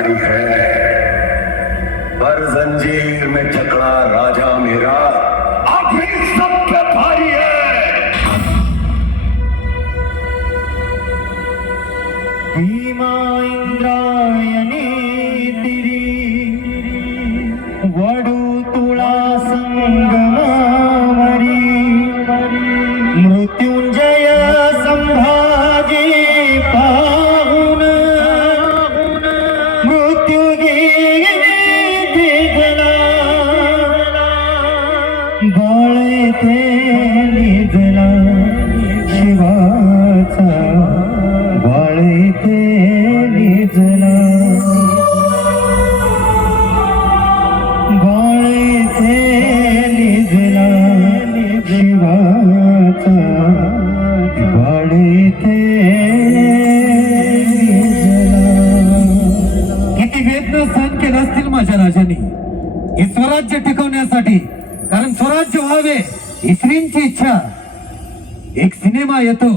प्यारी है, पर जंजीर में जकड़ा राजा मेरा अभी सब पे भारी है। भीमा इंद्रायणी तिरी वडू तुळा संगमावरी मृत्युंजय संभाजी पाहुन मृत्युगीत बाळे ते निजला शिवाचा बाळे ते निजला बाळे ते निजला शिवाचा बाळे ते निजला. किती वेदना सहन केला असतील माझ्या राजाने हे स्वराज्य टिकवण्यासाठी, कारण स्वराज्य व्हावे ही श्रींची इच्छा. एक सिनेमा येतो